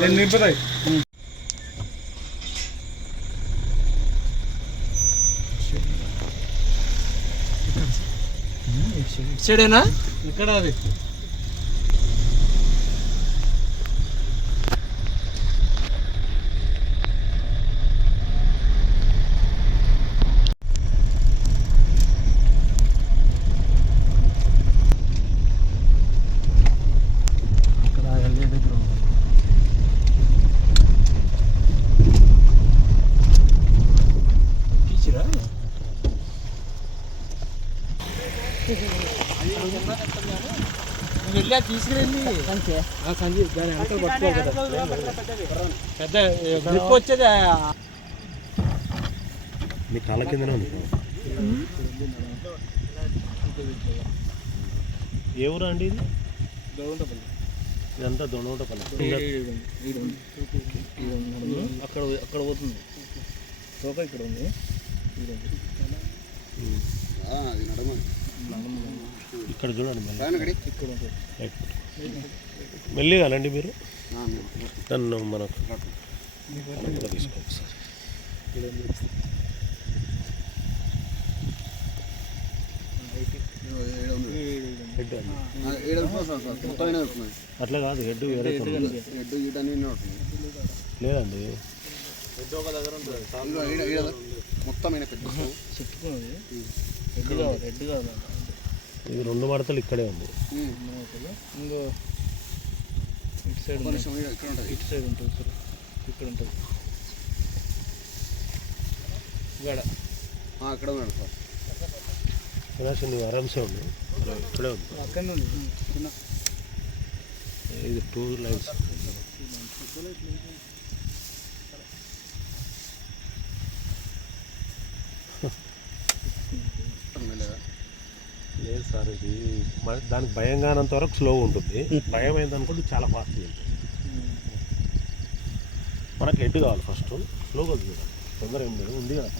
నేను నింపుతాయి సైడేనా ఇక్కడ అది ఇక్కడ వెళ్ళే దగ్గర ఉంది. తీసిరా నువ్వు వెళ్ళా తీసుకురండి సంజయ్ దాని వెనకాల పట్టుకోవాలి కదా పెద్ద గ్రిప్ వచ్చేది మీ కాళ్ళ కిందనే ఉంది. ఏ ఊరు అండి ఇది? ఇదంతా దొండపల్లి అక్కడ అక్కడ పోతుంది. తోక ఇక్కడ ఉంది. చూడండి మళ్ళీ ఇక్కడ రైట్. మెల్లి కానండి మీరు. నన్ను మనకు తీసుకోండి సార్. అట్లా కాదు హెడ్ వేరే. లేదండి. చెప్పుకున్నది రెడ్ కావాలి రెడ్ కావాలి. ఇది రెండు మడతలు ఇక్కడే ఉంది. ఇంకో ఇటు సైడ్. ఇటు సైడ్ ఉంటుంది సార్. ఇక్కడ ఉంటుంది. ఇక్కడ అక్కడ ఉన్నాడు సార్. వినాశం నీకు ఆరామ్సే ఉంది. ఇక్కడే ఉంది. అక్కడ ఉంది. ఇది టూ లైన్స్ లేదు సార్ ఇది దానికి భయం కానంత వరకు స్లో ఉంటుంది. భయం అయింది అనుకోండి చాలా ఫాస్ట్ వెళ్తుంది. మనకి హెడ్ కావాలి ఫస్ట్ స్లోగా చూడాలి తొందర ఏం లేదు. ఉంది కదా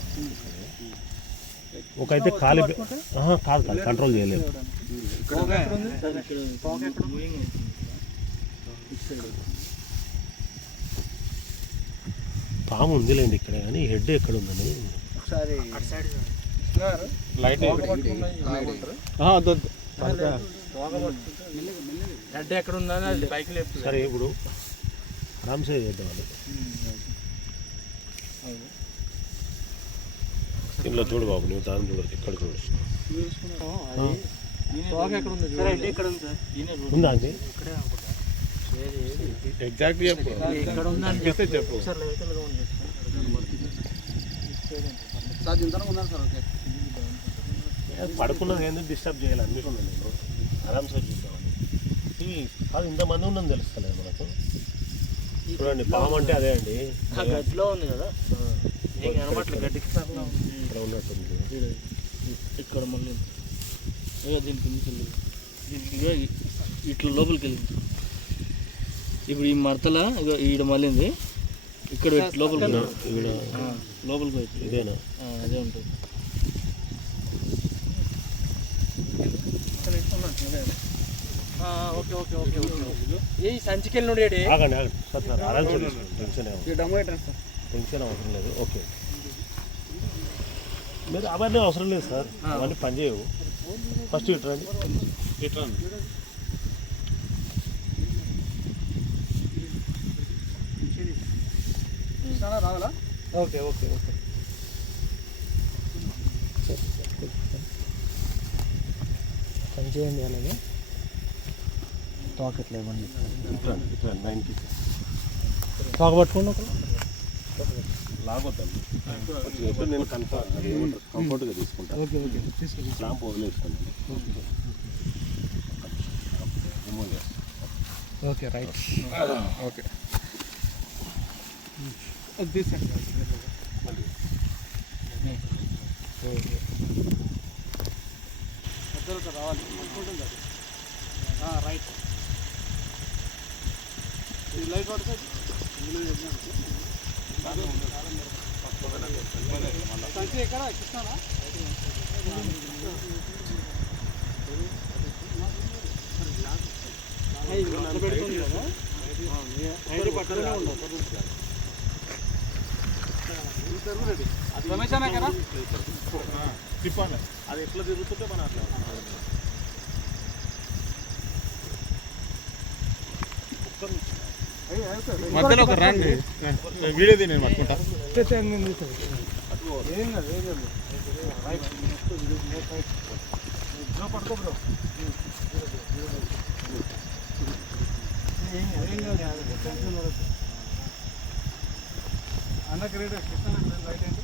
ఒక అయితే ఆహా, కాదు కాదు కంట్రోల్ చేయలేదు. పాము ఉందిలేండి ఇక్కడే కానీ హెడ్ ఎక్కడ ఉందని లైట్ రెడ్ ఎక్కడ ఉందని అది బైక్ లేపు సరే ఇప్పుడు ఆరామ్సే చేద్దాం అది. ఇంట్లో చూడు బాబు నువ్వు దాన్ని చూడదు ఇక్కడ చూడు. ఉంది రెడ్ ఎక్కడ ఉంది సార్ ఉందా? అండి? ఎగ్జాక్ట్ చెప్పు. చెప్పు. సార్ ఉన్నారు సార్? ఓకే. పడుకున్నది ఏంటంటే డిస్టర్బ్ చేయాలి అనుకున్నాను నేను. ఆరామ్సే చూద్దామని. కాదు ఇంతమంది ఉన్నది తెలుస్తలేదు మనకు. చూడండి పాము అంటే అదే అండి. గడ్డిలో ఉంది కదా. గడ్డికి ఇక్కడ ఉన్నట్టుంది. ఇక్కడ మళ్ళీ దీనికి ఇ- ఇట్లా లోపలికి వెళ్ళింది ఇప్పుడు ఈ మడతల ఈడ మళ్ళీంది ఇక్కడ లోపలికి లోపలికి ఇదేనా? అదే ఉంటుంది. ఓకే ఓకే ఓకే ఓకే ఏ సంచికెళ్ళి ఆగండి ఆగండి. సార్ టెన్షన్ టెన్షన్ అవసరం లేదు. ఓకే. మీరు అవన్నీ అవసరం లేదు సార్. అవన్నీ పనిచేయవు ఫస్ట్ ఇటు రండి. ఇట్లా రావాలా? Okay okay okay. పని చేయండి అలాగే. ఇవ్వండి? ఇటు రండి నైన్కి తోక పట్టుకోండి ఒక లాగొద్దండి. ఎప్పుడు నేను కన్ఫర్మ్ కంఫర్ట్గా తీసుకుంటాను ఓకే ఓకే. తీసుకెళ్ళి. స్లాంప్ వదిలేసుకోండి ఓకే రైట్. ఓకే. అది తీసండి రావాలి రైట్. ఈ ఎక్కడ పెడుతుంది కదా? పక్కనే ఉండదు రమేష్ కదా అది ఎట్లా తిరుగుతుంటే మనం అట్లా. మధ్యలో ఒక రండి. వీడియో నేను పట్టుకుంటా. కాదు రైట్ బ్రో పట్టుకో బ్రో ఏం కాదు ఏం కాదు టెన్షన్ పడద్దు అన్న గ్రేట్ కృష్ణ రైట్ ఏంటి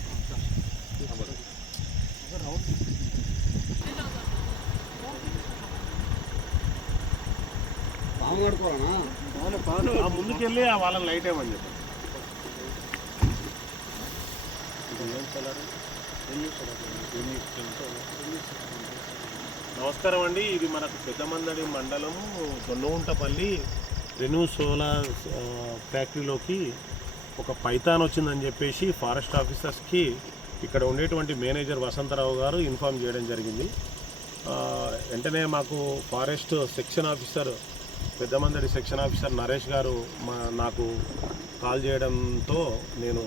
పాము కడుకోవాలనా ఆ ముందుకెళ్ళి ఆ వాళ్ళని లైట్ ఏమని చెప్పండి నమస్కారం అండి. ఇది మనకు పెద్దమందడి మండలము దొన్నగుంటపల్లి రెన్యూ సోలార్ ఫ్యాక్టరీలోకి ఒక పైతాన్ వచ్చిందని చెప్పేసి ఫారెస్ట్ ఆఫీసర్స్కి ఇక్కడ ఉండేటువంటి మేనేజర్ వసంతరావు గారు ఇన్ఫామ్ చేయడం జరిగింది. వెంటనే మాకు forest section officer Peddamandadi section officer Naresh garu మా నాకు కాల్ చేయడంతో నేను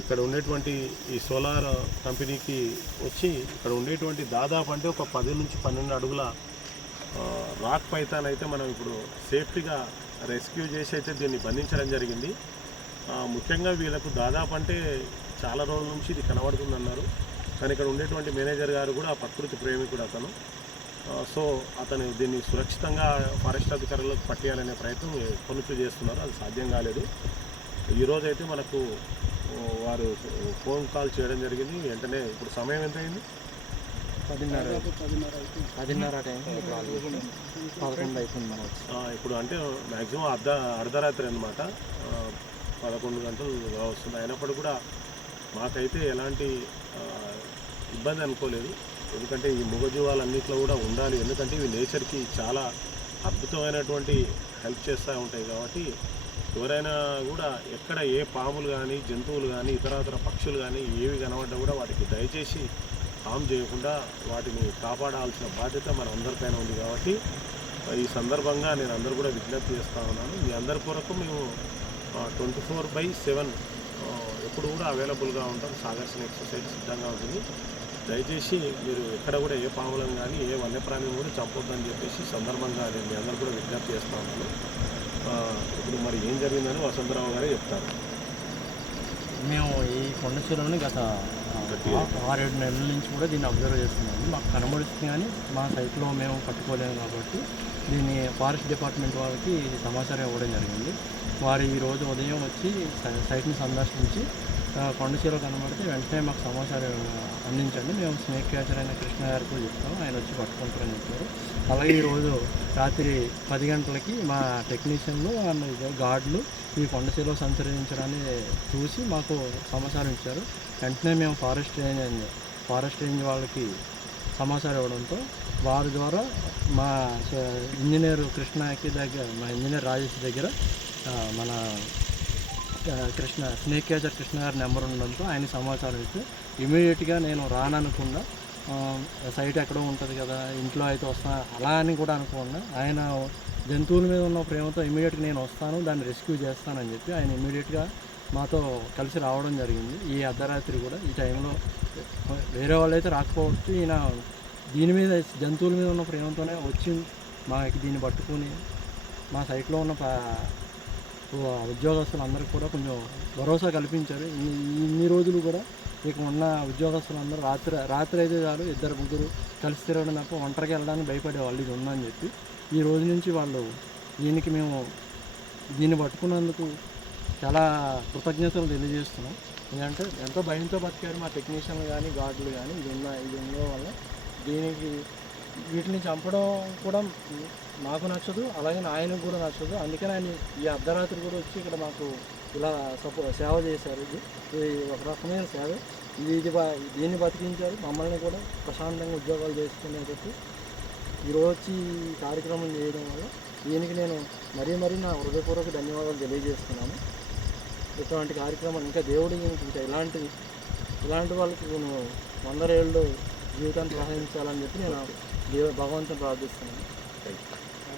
ఇక్కడ ఉండేటువంటి ఈ సోలార్ కంపెనీకి వచ్చి ఇక్కడ ఉండేటువంటి దాదాపు అంటే ఒక పది నుంచి పన్నెండు అడుగుల రాక్ పైతాన్ అయితే మనం ఇప్పుడు సేఫ్టీగా రెస్క్యూ చేసి అయితే దీన్ని బంధించడం జరిగింది. ముఖ్యంగా వీళ్ళకు దాదాపు అంటే చాలా రోజుల నుంచి ఇది కనబడుతుందన్నారు. కానీ ఇక్కడ ఉండేటువంటి మేనేజర్ గారు కూడా ప్రకృతి ప్రేమికుడు అతను. సో అతను దీన్ని సురక్షితంగా ఫారెస్ట్ అధికారులకు పట్టేయాలనే ప్రయత్నం కొనుచు చేస్తున్నారు. అది సాధ్యం కాలేదు. ఈరోజు అయితే మనకు వారు ఫోన్ కాల్ చేయడం జరిగింది. వెంటనే ఇప్పుడు సమయం ఎంత అయింది పదిన్నర పదిన్నర పదకొండు మనం ఇప్పుడు అంటే మ్యాక్సిమం అర్ధ అర్ధరాత్రి అనమాట పదకొండు గంటలు వస్తుంది అయినప్పుడు కూడా మాకైతే ఎలాంటి ఇబ్బంది అనుకోలేదు. ఎందుకంటే ఈ మూగజీవాలన్నింటిలో కూడా ఉండాలి. ఎందుకంటే ఇవి నేచర్కి చాలా అద్భుతమైనటువంటి హెల్ప్ చేస్తూ ఉంటాయి కాబట్టి ఎవరైనా కూడా ఎక్కడ ఏ పాములు కానీ జంతువులు కానీ ఇతరతర పక్షులు కానీ ఏవి కనబడ్డా కూడా వాటికి దయచేసి హామ్ చేయకుండా వాటిని కాపాడాల్సిన బాధ్యత మన అందరిపైన ఉంది కాబట్టి ఈ సందర్భంగా నేను అందరూ కూడా విజ్ఞప్తి చేస్తూ ఉన్నాను. మీ అందరి కొరకు మేము ట్వంటీ ఫోర్ బై సెవెన్ ఎప్పుడు కూడా అవైలబుల్గా ఉంటాం. సాగర్సిన ఎక్సర్సైజ్ సిద్ధంగా ఉంటుంది. దయచేసి మీరు ఎక్కడ కూడా ఏ పాములను కానీ ఏ వన్యప్రాణిని కూడా చంపొద్దని చెప్పేసి సందర్భంగా నేను మీ అందరూ కూడా విజ్ఞప్తి చేస్తా ఉన్నాను. ఇప్పుడు మరి ఏం జరిగిందని వసంతరావు గారే చెప్తారు. మేము ఈ కొండచూరులోని గత ఆరేడు నెలల నుంచి కూడా దీన్ని అబ్జర్వ్ చేస్తున్నాము. మాకు కనబడుతుంది కానీ మా సైట్లో మేము పట్టుకోలేము కాబట్టి దీన్ని ఫారెస్ట్ డిపార్ట్మెంట్ వాళ్ళకి సమాచారం ఇవ్వడం జరిగింది. వారు ఈ రోజు ఉదయం వచ్చి సైట్ని సందర్శించి కొండ కొండచీర కనబడితే వెంటనే మాకు సమాచారం అందించండి. మేము స్నేక్ క్యాచర్ అయిన కృష్ణ గారికి కూడా చెప్తాం ఆయన వచ్చి పట్టుకుంటారని చెప్పారు. అలాగే ఈరోజు రాత్రి పది గంటలకి మా టెక్నీషియన్లు అండ్ గార్డులు ఈ కొండచీలో సంచరించడాన్ని చూసి మాకు సమాచారం ఇచ్చారు. వెంటనే మేము ఫారెస్ట్ రేంజ్ ఫారెస్ట్ రేంజ్ వాళ్ళకి సమాచారం ఇవ్వడంతో వారి ద్వారా మా ఇంజనీర్ కృష్ణకి దగ్గర మా ఇంజనీర్ రాజేష్ దగ్గర మన కృష్ణ స్నేక్ క్యాచర్ కృష్ణ గారి నెంబర్ ఉండడంతో ఆయన సమాచారం ఇస్తే ఇమీడియట్గా నేను రాననుకుండా సైట్ ఎక్కడో ఉంటుంది కదా ఇంట్లో అయితే వస్తా అలా అని కూడా అనుకున్నా. ఆయన జంతువుల మీద ఉన్న ప్రేమతో ఇమీడియట్గా నేను వస్తాను దాన్ని రెస్క్యూ చేస్తానని చెప్పి ఆయన ఇమీడియట్గా మాతో కలిసి రావడం జరిగింది. ఈ అర్ధరాత్రి కూడా ఈ టైంలో వేరే వాళ్ళు అయితే రాకపోవచ్చు. ఈయన దీని మీద జంతువుల మీద ఉన్న ప్రేమతోనే వచ్చి మాకు దీన్ని పట్టుకుని మా సైట్లో ఉన్న ఉద్యోగస్తులందరికీ కూడా కొంచెం భరోసా కల్పించారు. ఇన్ని రోజులు కూడా ఇక ఉన్న ఉద్యోగస్తులందరూ రాత్రి రాత్రి అయితే చాలు ఇద్దరు ముగ్గురు కలిసి తిరగడం తప్ప ఒంటరికి వెళ్ళడానికి భయపడేవాళ్ళు ఇది ఉందని చెప్పి ఈ రోజు నుంచి వాళ్ళు దీనికి మేము దీన్ని పట్టుకున్నందుకు చాలా కృతజ్ఞతలు తెలియజేస్తున్నాం. ఎందుకంటే ఎంతో భయంతో బతికారు మా టెక్నీషియన్లు కానీ గార్డులు కానీ ఇది ఉన్న ఇది ఉండడం వల్ల దీనికి వీటిని చంపడం కూడా మాకు నచ్చదు అలాగే ఆయనకు కూడా నచ్చదు. అందుకని ఆయన ఈ అర్ధరాత్రి కూడా వచ్చి ఇక్కడ మాకు ఇలా సపో సేవ చేశారు. ఇది ఇది ఒక రకమైన సేవ. ఇది ఇది దీన్ని బతికించారు. మమ్మల్ని కూడా ప్రశాంతంగా ఉద్యోగాలు చేసుకునేటట్టు ఈరోజు వచ్చి ఈ కార్యక్రమం చేయడం వల్ల దీనికి నేను మరీ మరీ నా హృదయపూర్వక ధన్యవాదాలు తెలియజేస్తున్నాను. ఇటువంటి కార్యక్రమం ఇంకా దేవుడు ఇంకా ఇలాంటి ఇలాంటి వాళ్ళకి నేను వందరేళ్ళు జీవితాన్ని ప్రవహించాలని చెప్పి నేను భగవంతుని ప్రార్థిస్తున్నాను.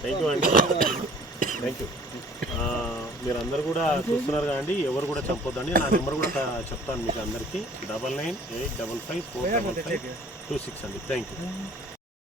థ్యాంక్ యూ అండి థ్యాంక్ యూ మీరందరూ కూడా చూస్తున్నారు కదండి ఎవరు కూడా చంపొద్దండి నా నెంబర్ కూడా చెప్తాను మీకు అందరికీ. Double nine eight double five four double five two six అండి. Thank you